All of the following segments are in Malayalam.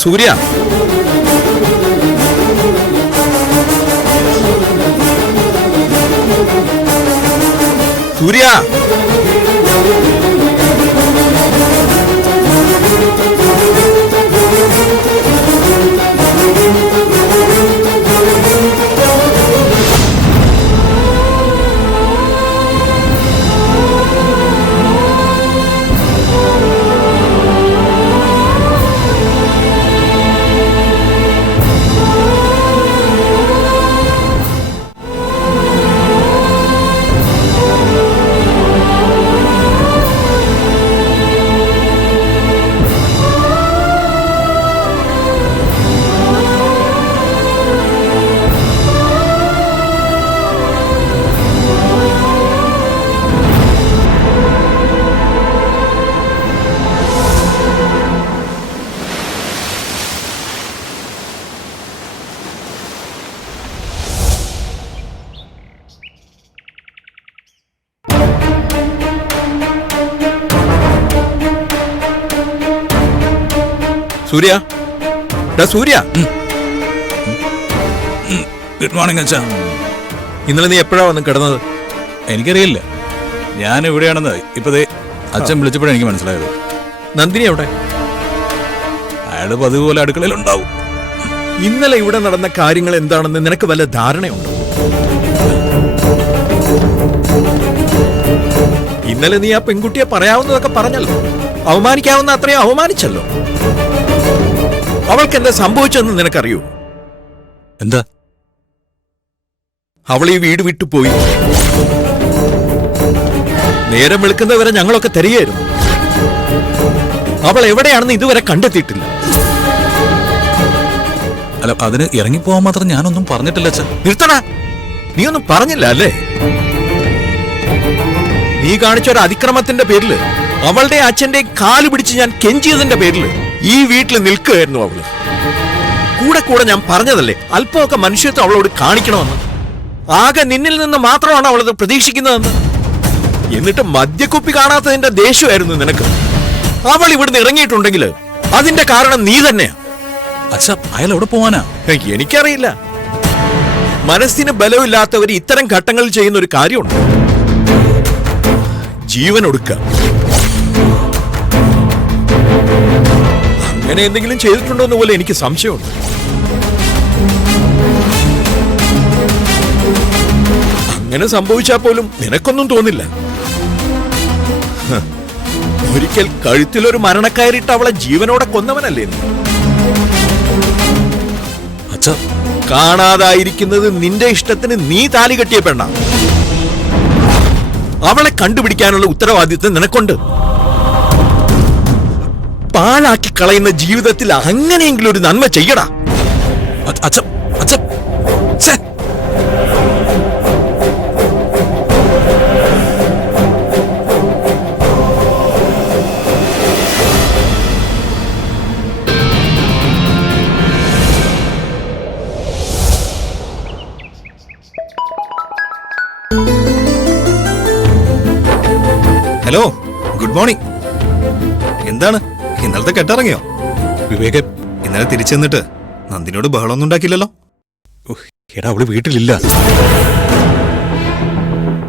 സൂര്യ, സൂര്യ, സൂര്യ, സൂര്യ. ഗുഡ് മോർണിംഗ് അച്ഛാ. ഇന്നലെ നീ എപ്പോഴാ വന്ന് കിടന്നത്? എനിക്കറിയില്ല, ഞാൻ എവിടെയാണെന്ന് ഇപ്പതേ അച്ഛൻ വിളിച്ചപ്പോഴാണ് എനിക്ക് മനസ്സിലായത്. നന്ദിനി എവിടെ? അയാള് പതിവ് പോലെ അടുക്കളയിൽ ഉണ്ടാവും. ഇന്നലെ ഇവിടെ നടന്ന കാര്യങ്ങൾ എന്താണെന്ന് നിനക്ക് വല്ല ധാരണയുണ്ടോ? ഇന്നലെ നീ ആ പെൺകുട്ടിയെ പറയാവുന്നതൊക്കെ പറഞ്ഞല്ലോ, അവമാനിക്കാവുന്ന അത്രയും അവമാനിച്ചല്ലോ. അവൾക്ക് എന്താ സംഭവിച്ചെന്ന് നിനക്കറിയൂ? എന്താ? അവൾ ഈ വീട് വിട്ടുപോയി. നേരം വെളുക്കുന്നവരെ ഞങ്ങളൊക്കെ തിരയായിരുന്നു. അവൾ എവിടെയാണെന്ന് ഇതുവരെ കണ്ടെത്തിയിട്ടില്ല. അല്ല, അതിന് ഇറങ്ങിപ്പോവാൻ മാത്രം ഞാനൊന്നും പറഞ്ഞിട്ടില്ല അച്ഛൻ. നിർത്തണ, നീ ഒന്നും പറഞ്ഞില്ല അല്ലേ? നീ കാണിച്ച ഒരു അതിക്രമത്തിന്റെ പേരില്, അവളുടെ അച്ഛന്റെ കാല് പിടിച്ച് ഞാൻ കെഞ്ചിയതിന്റെ പേരില് ഈ വീട്ടിൽ നിൽക്കുകയായിരുന്നു അവള്. കൂടെ കൂടെ ഞാൻ പറഞ്ഞതല്ലേ അല്പമൊക്കെ മനുഷ്യത്വം അവളോട് കാണിക്കണമെന്ന്. ആകെ നിന്നിൽ നിന്ന് മാത്രമാണ് അവളത് പ്രതീക്ഷിക്കുന്നതെന്ന്. എന്നിട്ട് മദ്യക്കുപ്പി കാണാത്തതിന്റെ ദേഷ്യമായിരുന്നു നിനക്ക്. അവൾ ഇവിടുന്ന് ഇറങ്ങിയിട്ടുണ്ടെങ്കിൽ അതിന്റെ കാരണം നീ തന്നെയാ. അച്ഛാ, അയാൾ എവിടെ പോവാനാ? എനിക്കറിയില്ല. മനസ്സിന് ബലമില്ലാത്തവർ ഇത്തരം ഘട്ടങ്ങളിൽ ചെയ്യുന്ന ഒരു കാര്യമുണ്ട്, ജീവൻ ഒടുക്കുക. അങ്ങനെ എന്തെങ്കിലും ചെയ്തിട്ടുണ്ടോ എന്ന് പോലെ എനിക്ക് സംശയമുണ്ട്. അങ്ങനെ സംഭവിച്ചാൽ പോലും നിനക്കൊന്നും തോന്നില്ല. ഒരിക്കൽ കഴുത്തിലൊരു മരണക്കയറിട്ട് അവളെ ജീവനോടെ കൊന്നവനല്ലേ നീ? അച്ഛാ, കാണാതായിരിക്കുന്നത് നിന്റെ ഇഷ്ടത്തിന് നീ താലി കെട്ടിയ പെണ്ണ. അവളെ കണ്ടുപിടിക്കാനുള്ള ഉത്തരവാദിത്വം നിനക്കുണ്ട്. പാഴാക്കി കളയുന്ന ജീവിതത്തിൽ അങ്ങനെയെങ്കിലും ഒരു നന്മ ചെയ്യടാ. Hello, good morning. എന്താണ് ഇന്നലത്തെ കെട്ടിറങ്ങിയോ? വിവേക് ഇന്നലെ തിരിച്ചു ചെന്നിട്ട് നന്ദിനോട് ബഹളമൊന്നും ഉണ്ടാക്കില്ലല്ലോ? എടാ, അവള് വീട്ടിലില്ല.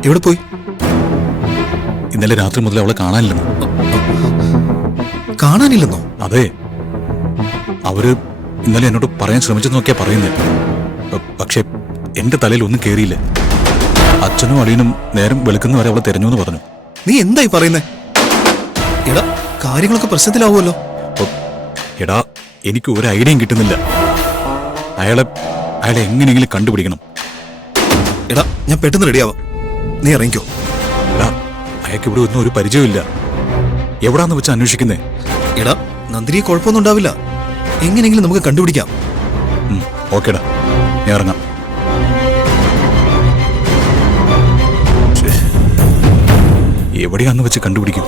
എവിടെ പോയി? ഇന്നലെ രാത്രി മുതൽ അവളെ കാണാനില്ലെന്ന്. കാണാനില്ലെന്നോ? അതെ, അവര് ഇന്നലെ എന്നോട് പറയാൻ ശ്രമിച്ചെന്ന് നോക്കിയാ പറയുന്നേ. പക്ഷെ എന്റെ തലയിൽ ഒന്നും കേറിയില്ല. അച്ഛനും അളിയനും നേരം വെളുക്കുന്നവരെ അവളെ തെരഞ്ഞു എന്ന് പറഞ്ഞു. നീ എന്തായി പറയുന്നേ? എടാ, കാര്യങ്ങളൊക്കെ പ്രശ്നത്തിലാവുമല്ലോ. എടാ, എനിക്ക് ഒരു ഐഡിയയും കിട്ടുന്നില്ല. അയാളെ എങ്ങനെയെങ്കിലും കണ്ടുപിടിക്കണം. എടാ, ഞാൻ പെട്ടെന്ന് റെഡിയാവാം, നീ ഇറങ്ങിക്കോ. എടാ, അയാൾക്ക് ഇവിടെ ഒന്നും ഒരു പരിചയമില്ല. എവിടാന്ന് വെച്ച് അന്വേഷിക്കുന്നേ? എടാ, നന്ദിനിയെ കുഴപ്പമൊന്നും ഉണ്ടാവില്ല. എങ്ങനെയെങ്കിലും നമുക്ക് കണ്ടുപിടിക്കാം. ഓക്കേടാ, ഞാൻ ഇറങ്ങാം. എവിടെയാന്ന് വെച്ച് കണ്ടുപിടിക്കും?